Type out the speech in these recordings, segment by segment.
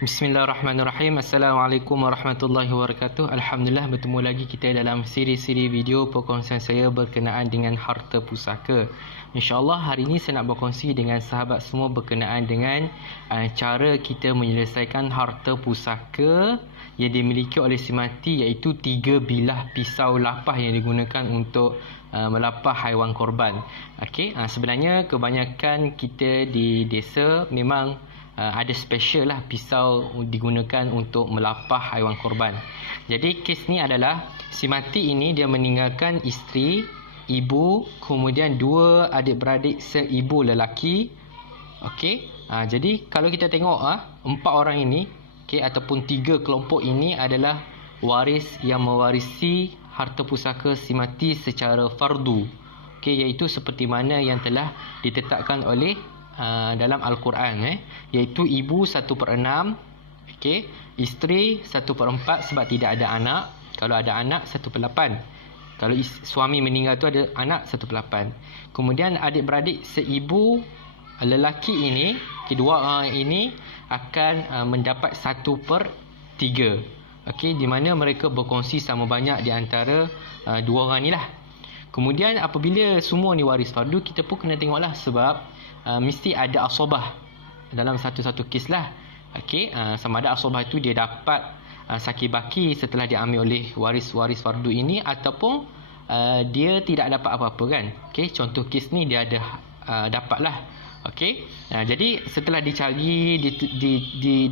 Bismillahirrahmanirrahim. Assalamualaikum warahmatullahi wabarakatuh. Alhamdulillah, bertemu lagi kita dalam siri-siri video perkongsian saya berkenaan dengan harta pusaka. InsyaAllah hari ini saya nak berkongsi dengan sahabat semua berkenaan dengan cara kita menyelesaikan harta pusaka yang dimiliki oleh si mati, iaitu 3 bilah pisau lapah yang digunakan untuk melapah haiwan korban. Sebenarnya kebanyakan kita di desa memang ada special lah pisau digunakan untuk melapah haiwan korban. Jadi kes ni adalah si mati ini dia meninggalkan isteri, ibu, kemudian 2 adik-beradik seibu lelaki. Jadi kalau kita tengok 4 orang ini, ataupun 3 kelompok ini adalah waris yang mewarisi harta pusaka si mati secara fardu. Iaitu seperti mana yang telah ditetapkan oleh dalam Al-Quran, iaitu ibu 1/6, isteri 1/4 sebab tidak ada anak. Kalau ada anak 1/8. Kalau suami meninggal tu ada anak 1/8. Kemudian adik-beradik seibu lelaki ini, kedua ini akan mendapat 1/3. Di mana mereka berkongsi sama banyak di antara 2 orang ni lah. Kemudian apabila semua ni waris fardu, kita pun kena tengoklah sebab mesti ada asobah dalam satu-satu kes lah. Sama ada asobah itu dia dapat saki baki setelah diambil oleh waris-waris fardu ini, ataupun dia tidak dapat apa-apa kan. Contoh kes ni dia ada dapat lah. Jadi setelah dicari,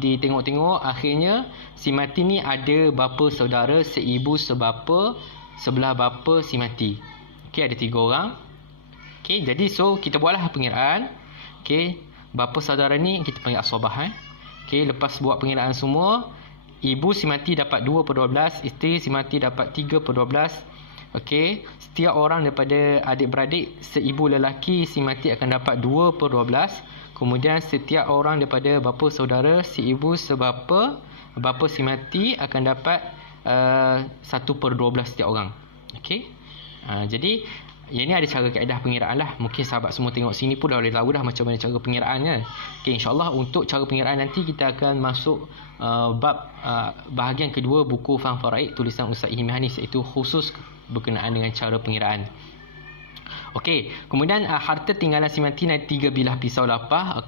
ditengok-tengok, akhirnya si mati ni ada bapa saudara seibu sebapa sebelah bapa si mati. Ada 3 orang. Jadi kita buatlah pengiraan. Bapa saudara ni kita panggil asobah. Lepas buat pengiraan semua, ibu si mati dapat 2/12, isteri si mati dapat 3/12. Setiap orang daripada adik-beradik seibu lelaki si mati akan dapat 2/12. Kemudian setiap orang daripada bapa saudara seibu sebapa bapa si mati akan dapat 1/12 setiap orang. Jadi ini ada cara kaedah pengiraan lah. Mungkin sahabat semua tengok sini pun dah boleh tahu dah macam mana cara pengiraannya. InsyaAllah untuk cara pengiraan nanti kita akan masuk bab bahagian kedua buku Faham Faraid tulisan Ustaz Ihmi Hanis, iaitu khusus berkenaan dengan cara pengiraan. Kemudian harta tinggalan si mati naik 3 bilah pisau lapah.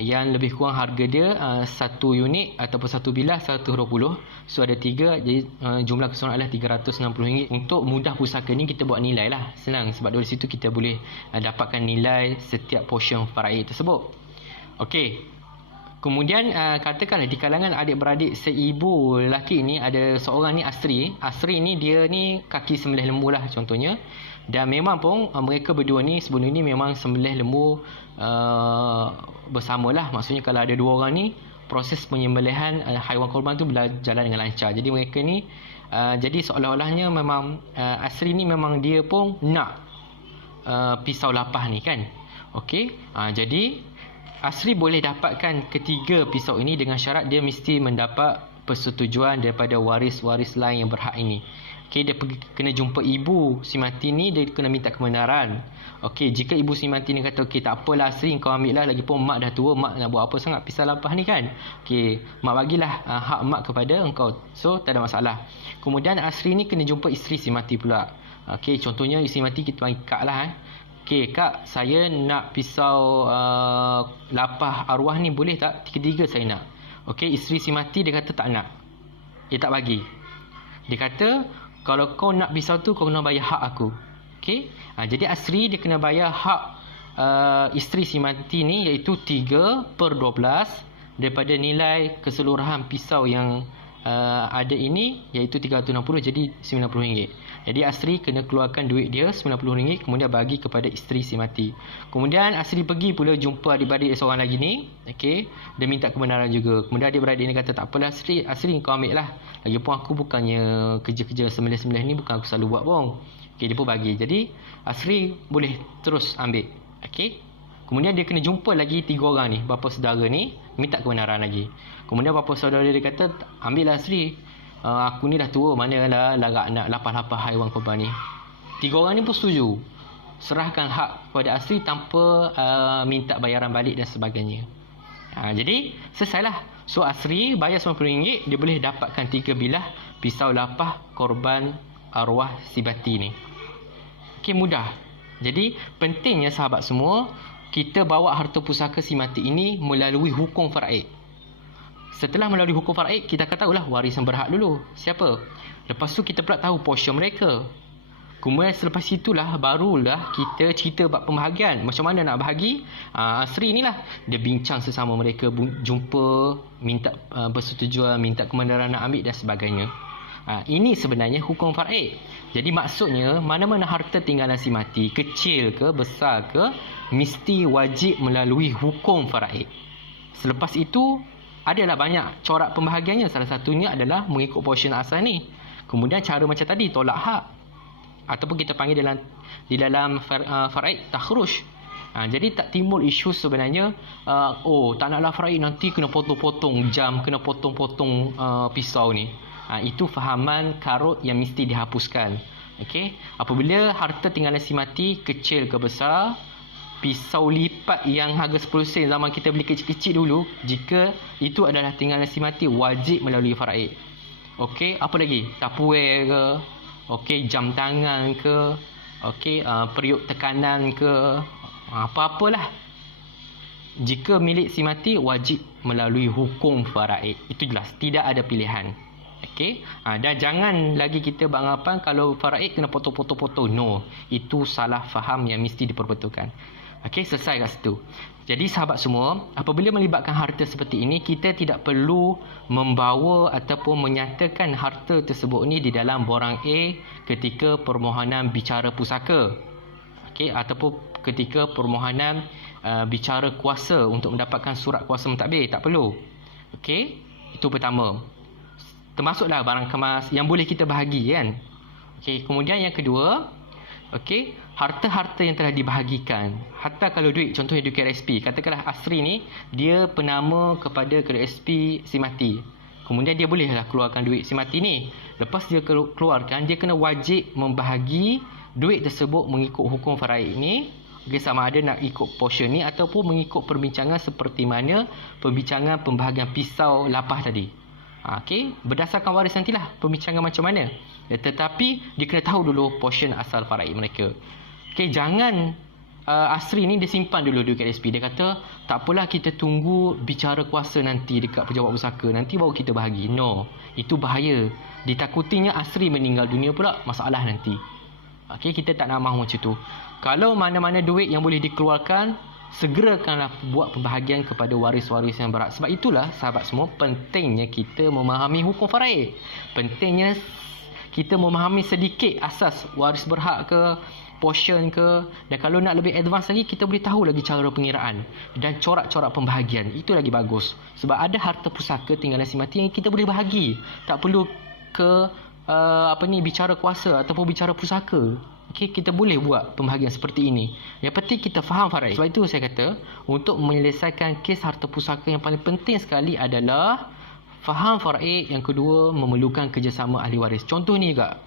Yang lebih kurang harga dia 1 unit ataupun 1 bilah 120. So ada 3, jadi jumlah keseluruhan adalah RM360. Untuk mudah pusaka ni kita buat nilai lah, senang sebab dari situ kita boleh dapatkan nilai setiap portion faraid tersebut. Kemudian katakanlah di kalangan adik-beradik seibu lelaki ni ada seorang ni Asri. Asri ni dia ni kaki sembelih lembu lah contohnya. Dan memang pun mereka berdua ni sebelum ni memang sembelih lembu bersamalah. Maksudnya kalau ada 2 orang ni, proses penyembelihan haiwan korban tu berjalan dengan lancar. Jadi mereka ni jadi seolah-olahnya memang Asri ni memang dia pun nak pisau lapah ni kan. Jadi Asri boleh dapatkan ketiga pisau ini dengan syarat dia mesti mendapat persetujuan daripada waris-waris lain yang berhak ini. Dia kena jumpa ibu si mati ni, dia kena minta kebenaran. Jika ibu si mati ni kata tak apalah Asri, kau ambil lah, lagipun mak dah tua, mak nak buat apa sangat pisau lapah ni kan. Mak bagilah hak mak kepada engkau. So tak ada masalah. Kemudian Asri ni kena jumpa isteri si mati pula. Contohnya isteri mati kita panggil Kak lah. Kak, saya nak pisau lapah arwah ni, boleh tak? 3 saya nak. Isteri si mati dia kata tak nak. Dia tak bagi. Dia kata kalau kau nak pisau tu kau kena bayar hak aku. Jadi Asri dia kena bayar hak isteri si mati ni, iaitu 3/12 daripada nilai keseluruhan pisau yang ada ini, iaitu 360, jadi RM90. Jadi Asri kena keluarkan duit dia RM90, kemudian bagi kepada isteri si mati. Kemudian Asri pergi pula jumpa adik-beradik seorang lagi ni. Dia minta kebenaran juga. Kemudian adik-beradik ni kata tak apalah Asri kau ambil lah. Lagipun aku bukannya kerja-kerja sembelih-sembelih ni bukan aku selalu buat pun. Dia pun bagi. Jadi Asri boleh terus ambil. Kemudian dia kena jumpa lagi 3 orang ni, bapa saudara ni, minta kebenaran lagi. Kemudian bapa saudara dia kata ambillah Asri, aku ni dah tua, manalah larak nak lapah-lapah haiwan korban ni. 3 orang ni pun setuju. serahkan hak kepada asli tanpa minta bayaran balik dan sebagainya. Jadi selesailah. So Asri bayar RM90, dia boleh dapatkan 3 bilah pisau lapah korban arwah si Bati ni. Okey, mudah. Jadi pentingnya sahabat semua, kita bawa harta pusaka si mati ini melalui hukum faraid. Setelah melalui hukum faraid, kita akan tahulah waris yang berhak dulu siapa. Lepas tu kita pula tahu portion mereka. Kemudian selepas itulah barulah kita cerita bab pembahagian. Macam mana nak bahagi? Asri inilah dia bincang sesama mereka, jumpa, minta persetujuan, minta kebenaran nak ambil dan sebagainya. Ini sebenarnya hukum faraid. Jadi maksudnya mana-mana harta tinggalan si mati, kecil ke besar ke, mesti wajib melalui hukum faraid. Selepas itu adalah banyak corak pembahagiannya. Salah satunya adalah mengikut portion asal ni. Kemudian cara macam tadi, tolak hak, ataupun kita panggil di dalam faraid takhruj. Jadi tak timbul isu sebenarnya, tak naklah faraid nanti kena potong-potong jam, kena potong-potong pisau ni. Itu fahaman karut yang mesti dihapuskan. Okey, apabila harta tinggalan si mati kecil ke besar, pisau lipat yang harga 10 sen zaman kita beli kecil-kecil dulu, jika itu adalah tinggalan si mati, wajib melalui faraid. Okey, apa lagi? Tupperware ke, okey, jam tangan ke, okey, periuk tekanan ke, apa-apalah. Jika milik si mati, wajib melalui hukum faraid. Itu jelas, tidak ada pilihan. Okey, dan jangan lagi kita beranggapan kalau faraid kena potong-potong-potong. No, itu salah faham yang mesti diperbetulkan. Okey, selesai kat situ. Jadi sahabat semua, apabila melibatkan harta seperti ini, kita tidak perlu membawa ataupun menyatakan harta tersebut ni di dalam borang A ketika permohonan bicara pusaka. Okey, ataupun ketika permohonan bicara kuasa untuk mendapatkan surat kuasa mentadbir, tak perlu. Okey, itu pertama. Termasuklah barang kemas yang boleh kita bahagi kan. Okey, kemudian yang kedua, okey, harta-harta yang telah dibahagikan. Hatta kalau duit, contohnya duit KRSP, katakanlah Asri ni dia penama kepada KRSP si mati. Kemudian dia bolehlah keluarkan duit si mati ni. Lepas dia keluarkan, dia kena wajib membahagi duit tersebut mengikut hukum faraid ni. Okey, sama ada nak ikut portion ni ataupun mengikut perbincangan seperti mana perbincangan pembahagian pisau lapah tadi. Okey, berdasarkan waris nantilah pembincangan macam mana. Tetapi dia kena tahu dulu portion asal faraid mereka. Okey, jangan Asri ni dia simpan dulu duit KSP. Dia kata tak apalah, kita tunggu bicara kuasa nanti dekat pejabat pusaka, nanti baru kita bahagi. No, itu bahaya. Ditakutinya Asri meninggal dunia pula, masalah nanti. Okey, kita tak nak mahu macam tu. Kalau mana-mana duit yang boleh dikeluarkan, segerakanlah buat pembahagian kepada waris-waris yang berhak. Sebab itulah sahabat semua, pentingnya kita memahami hukum faraid. Pentingnya kita memahami sedikit asas waris berhak ke, portion ke, dan kalau nak lebih advance lagi, kita boleh tahu lagi cara pengiraan dan corak-corak pembahagian. Itu lagi bagus. Sebab ada harta pusaka tinggalan si mati yang kita boleh bahagi. Tak perlu ke bicara kuasa ataupun bicara pusaka. Okey, kita boleh buat pembahagian seperti ini. Yang penting kita faham faraid. Sebab itu saya kata, untuk menyelesaikan kes harta pusaka yang paling penting sekali adalah faham faraid. Yang kedua, memerlukan kerjasama ahli waris. Contoh ni juga,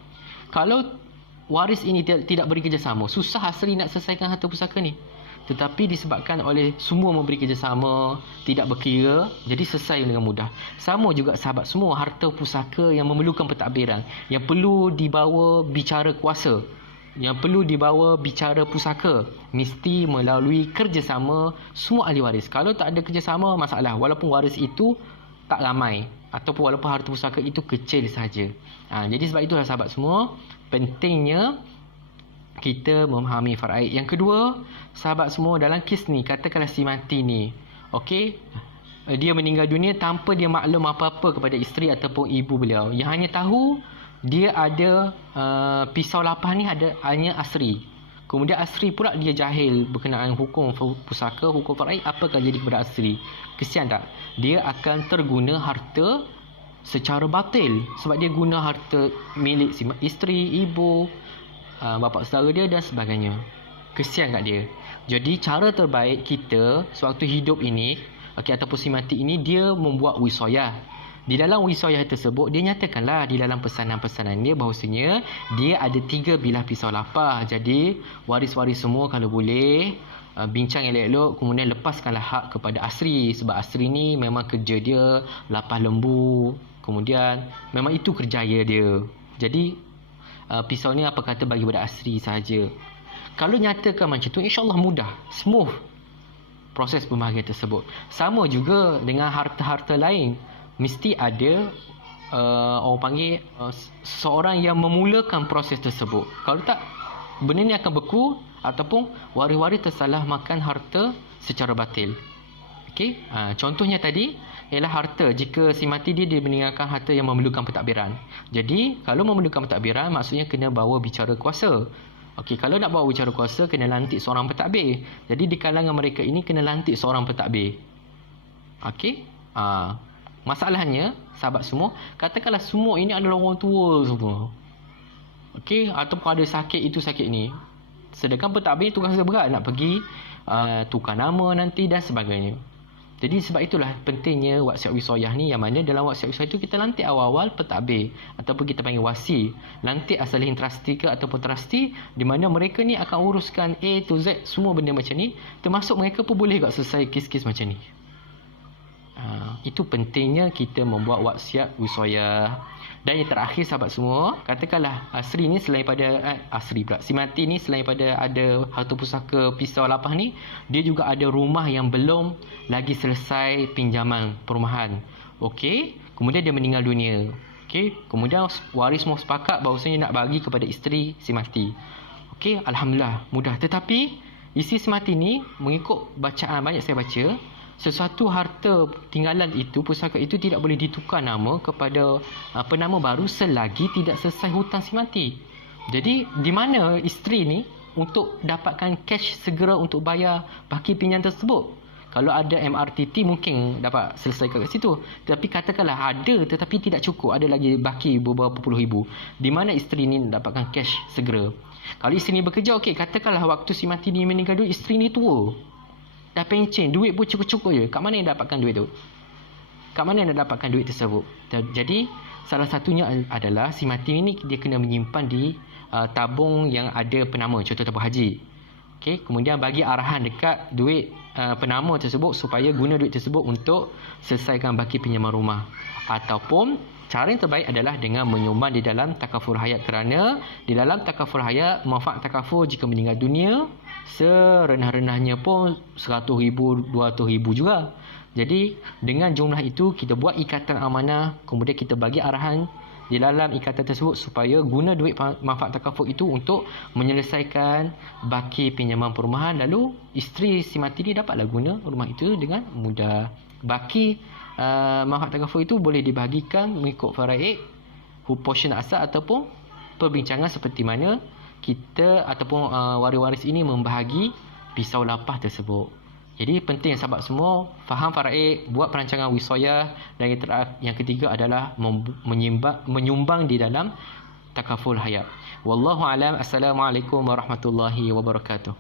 kalau waris ini tidak beri kerjasama, susah Asri nak selesaikan harta pusaka ni. Tetapi disebabkan oleh semua memberi kerjasama, tidak berkira, jadi selesai dengan mudah. Sama juga sahabat semua, harta pusaka yang memerlukan pentadbiran, yang perlu dibawa bicara kuasa, yang perlu dibawa bicara pusaka, mesti melalui kerjasama semua ahli waris. Kalau tak ada kerjasama, masalah. Walaupun waris itu tak ramai, ataupun walaupun harta pusaka itu kecil saja. Jadi sebab itulah sahabat semua, pentingnya kita memahami faraid. Yang kedua, sahabat semua, dalam kes ni, katakanlah si mati ni, okey, dia meninggal dunia tanpa dia maklum apa-apa kepada isteri ataupun ibu beliau. Yang hanya tahu dia ada pisau lapah ni ada hanya Asri. Kemudian Asri pula dia jahil berkenaan hukum pusaka, hukum faraid, apa akan jadi kepada Asri? Kesian tak? Dia akan terguna harta secara batil sebab dia guna harta milik si isteri, ibu, bapa saudara dia dan sebagainya. Kesian kat dia. Jadi cara terbaik kita sewaktu hidup ini, ataupun si mati ini, dia membuat wisayah. Di dalam wisayah tersebut, dia nyatakanlah di dalam pesanan-pesanan dia bahawasanya dia ada 3 bilah pisau lapah. Jadi waris-waris semua kalau boleh bincang elok-elok, kemudian lepaskanlah hak kepada Asri, sebab Asri ni memang kerja dia lapah lembu, kemudian memang itu kerjaya dia. Jadi pisau ni apa kata bagi pada Asri sahaja. Kalau nyatakan macam tu, insya-Allah mudah, smooth proses pembahagian tersebut. Sama juga dengan harta-harta lain, mesti ada orang panggil seseorang yang memulakan proses tersebut. Kalau tak, benda ni akan beku ataupun waris-waris tersalah makan harta secara batil. Okey, contohnya tadi ialah harta, jika si mati dia meninggalkan harta yang memerlukan pentadbiran. Jadi kalau memerlukan pentadbiran, maksudnya kena bawa bicara kuasa. Okey, kalau nak bawa bicara kuasa, kena lantik seorang pentadbir. Jadi di kalangan mereka ini kena lantik seorang pentadbir. Okey, masalahnya sahabat semua, katakanlah semua ini adalah orang tua semua. Okey, ataupun ada sakit itu sakit ni. Sedangkan pentadbir tugas dia berat, nak pergi tukar nama nanti dan sebagainya. Jadi sebab itulah pentingnya wasiat wisayah ni, yang mana dalam wasiat wisayah itu kita lantik awal-awal pentadbir ataupun kita panggil wasi. Lantik asalihin trustee ke ataupun trustee, di mana mereka ni akan uruskan A to Z semua benda macam ni, termasuk mereka pun boleh juga selesai kes-kes macam ni. Itu pentingnya kita membuat wasiat wisayah. Dan yang terakhir sahabat semua, katakanlah Asri ni selain pada si mati ni selain pada ada harta pusaka pisau lapah ni, dia juga ada rumah yang belum lagi selesai pinjaman perumahan. Okey, kemudian dia meninggal dunia. Okey, kemudian waris semua sepakat bahawasanya nak bagi kepada isteri si mati. Okey, alhamdulillah mudah. Tetapi isteri si mati ni, mengikut bacaan banyak saya baca, sesuatu harta tinggalan itu, pusaka itu tidak boleh ditukar nama kepada penama baru selagi tidak selesai hutang si mati. Jadi di mana isteri ni untuk dapatkan cash segera untuk bayar baki pinjam tersebut? Kalau ada MRTT mungkin dapat selesaikan kat situ. Tapi katakanlah ada tetapi tidak cukup, ada lagi baki beberapa puluh ribu. Di mana isteri ni dapatkan cash segera? Kalau isteri ni bekerja, okey, katakanlah waktu si mati ni meninggal dunia, isteri ni tua, dah pencen, duit pun cukup-cukup je. Kat mana yang dapatkan duit tu? Kat mana yang dapatkan duit tersebut? Jadi salah satunya adalah si mati ni dia kena menyimpan di tabung yang ada penama, contoh tabung haji. Okey, kemudian bagi arahan dekat duit penama tersebut supaya guna duit tersebut untuk selesaikan baki pinjaman rumah. Ataupun cara yang terbaik adalah dengan menyumbang di dalam takaful hayat, kerana di dalam takaful hayat manfaat takaful jika meninggal dunia serendah-rendahnya pun 100,000, 200,000 juga. Jadi dengan jumlah itu kita buat ikatan amanah, kemudian kita bagi arahan di dalam ikatan tersebut supaya guna duit manfaat takaful itu untuk menyelesaikan baki pinjaman perumahan, lalu isteri si mati ni dapatlah guna rumah itu dengan mudah. Baki manfaat takaful itu boleh dibahagikan mengikut faraid, portion asal ataupun perbincangan seperti mana kita ataupun waris-waris ini membahagi pisau lapah tersebut. Jadi penting sahabat semua faham faraid, buat perancangan wisayah, dan yang ketiga adalah menyumbang di dalam takaful hayat. Wallahu alam. Assalamualaikum warahmatullahi wabarakatuh.